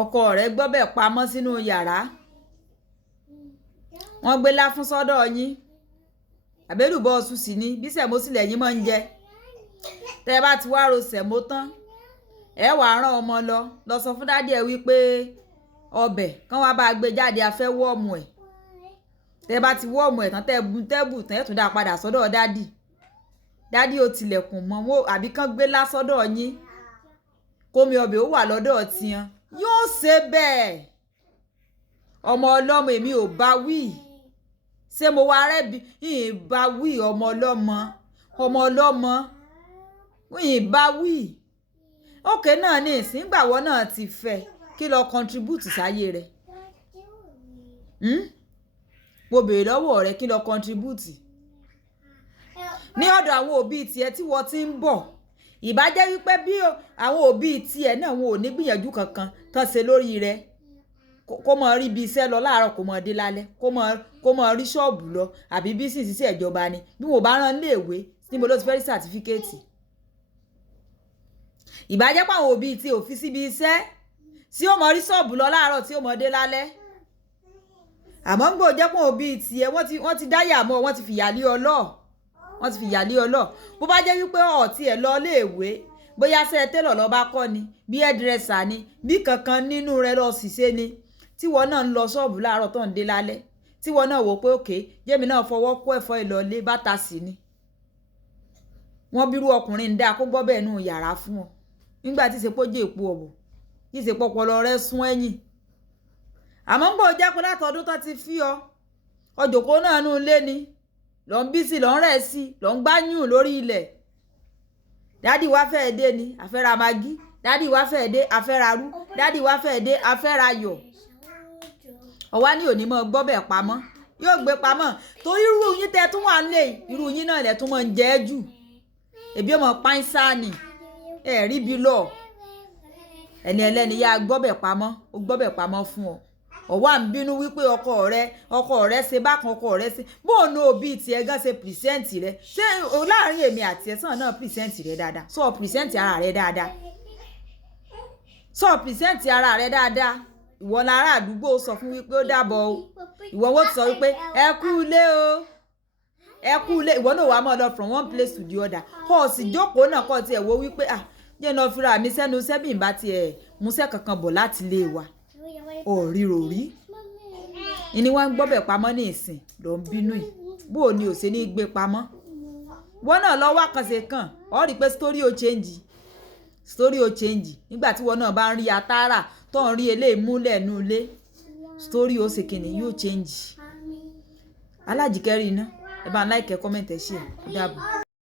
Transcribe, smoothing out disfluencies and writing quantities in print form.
ọkọ rẹ̀ gbọ́bẹ̀ pamọ́ sínú yàrá wọ́n gbé láfún sọ́dọ̀ yín àbẹ́lùbọ́ ọ̀sùn sí ni bí sẹ̀mó sílẹ̀ yín máa ń jẹ tẹ́ ẹ bá ti wá ro sẹ̀mó tán ẹ wà á rán ọmọ lọ sọ fún dádì ẹ wípé ọbẹ̀ kán wá bá gbé jáde afẹ́ wọ́ọ̀mù ẹ̀ tẹ́ ẹ bá ti wọ́ọ̀mù ẹ̀ tán tẹ́ ẹ bu tẹ́bù tán ẹ̀ tún dá padà sọ́dọ̀ dádì ó tilẹ̀kùn mọ́ wọn àbí kán gbé lásọ́dọ̀ yín kómi ọbẹ̀ ó wà lọ́dọ̀ tiyan yóò ṣe bẹ́ẹ̀ ọmọ ọlọ́mọ èmi ò bá wí ṣé mo wá rẹ́bi ìbá wí ọmọ ọlọ́mọ ìbá wí òkè náà ní ìsìngbàwọ́ náà ti fẹ́ kí lọ contribute sáyé rẹ̀ mo béèrè lọ́wọ́ rẹ̀ kí lọ contribute ní ọ̀dọ̀ àwọn òbí tiẹ̀ tí wọ́n ti ń bọ̀ ìbá jẹ́ wípé bí àwọn òbí tiẹ̀ náà wọn ò ní gbìyànjú kankan tán ṣe lórí rẹ̀ kó mọ rí ibi iṣẹ́ lọ láàárọ̀ kó mọ dé lálẹ́ kó mọ rí ṣọ́ọ̀bù lọ àbí bí sì ṣiṣẹ́ ìjọba ni bí mo bá rán léèwé níbo ló ti fẹ́ rí sàtífíkẹ́ẹ̀tì ìbá jẹ́ pé àwọn òbí tí ò fi síbi iṣẹ́ tí ó mọ rí ṣọ́ọ̀bù lọ láàárọ̀ tí ó mọ dé lálẹ́ àmọ́ ń gbò jẹ́ pé òbí tiẹ̀ wọ́n ti dáyà mọ́ wọ́n ti fìyà lé ọlọ́ bó bá jẹ́ wípé ọ̀tí ẹ̀ lọ léèwé bóyá ṣe télọ̀ lọ bá kọ́ ni bí hairdresser ni bí kankan nínú rẹ̀ lọ ṣiṣẹ́ ni tí wọ́n náà ń lọ ṣọ́ọ̀bù láàárọ̀ tó ń dé lálẹ́ tí wọ́n náà wò pé òkè jẹ́mi náà fọwọ́ kó ẹ̀fọ́ ìlọlé bàtà sí ni wọ́n bírú ọkùnrin ń dá kó gbọ́ bẹ́ẹ̀ nù yàrá fún ọ nígbà tí ìsepọ̀ jẹ́ èpo ọ̀bọ̀ kí ìsepọ̀ ọpọlọ rẹ sún ẹ̀yìn àmọ́ ń gbọ́ jẹ́ pé látọdún tó ti fi ọjọ́kó náà nù lé ni lọ ń bí sí lọ ń rẹ̀ sí lọ ń gbáyùn lórí ilẹ̀ dádì wá fẹ́ẹ́ dé ni àfẹ́ra magi dádì wá fẹ́ẹ́ dé àfẹ́ra rú dádì wá fẹ́ẹ́ dé àfẹ́ra yọ̀ ọwá ní òní mọ́ gbọ́bẹ̀ pamọ́ yóò gbé pamọ́ torí irú yín tẹ́ tún wà nílé irú yín náà lẹ̀ tún mọ́ ń jẹ́ jù èbí ọmọ páínsánì ẹ̀ rí bí lọ ẹni ẹlẹ́ni yá gbọ́bẹ̀ pamọ́ ó gbọ́bẹ̀ pamọ́ fún ọ ọwá ń bínú wípé ọkọ rẹ ṣe bákan ọkọ rẹ ṣe bóun òbí tiẹ̀ gan ṣe pìrìsẹ́ǹtì rẹ ṣé láàrin èmi àti ẹ̀sán náà pìrìsẹ́ǹtì rẹ dáadáa sọ pìrìsẹ́ǹtì ara rẹ dáadáa ìwọ lára àdúgbò sọ fún wípé ó dàbọ̀ o ìwọ wọ́n ti sọ wípé ẹ kú ilé ìwọ náà wà á mọ̀ lọ from one place to the other kọ́ ọ sì jókòó náà kọ́ ọ tiẹ̀ wo wípé jẹ́ náà fúnra mi sẹ́nu sẹ́bìn bá tiẹ̀ músẹ́ kankan bọ̀ láti lé wa òrí ìní wá ń gbọ́bẹ̀ pamọ́ ní ìsìn ló ń bínú yìí bó o ní ò ṣe ní gbé pamọ́ wọ́n náà lọ wá kan ṣe kàn ọ́ rí i pé story ó change nígbà tí wọ́n náà bá ń rí atara tó ń rí eléyìí múlẹ̀ nú ilé story ó ṣe kìnnì yóò change alájìkẹ́rì iná ẹ bá ń like comment ẹ ṣe ó dàbọ̀.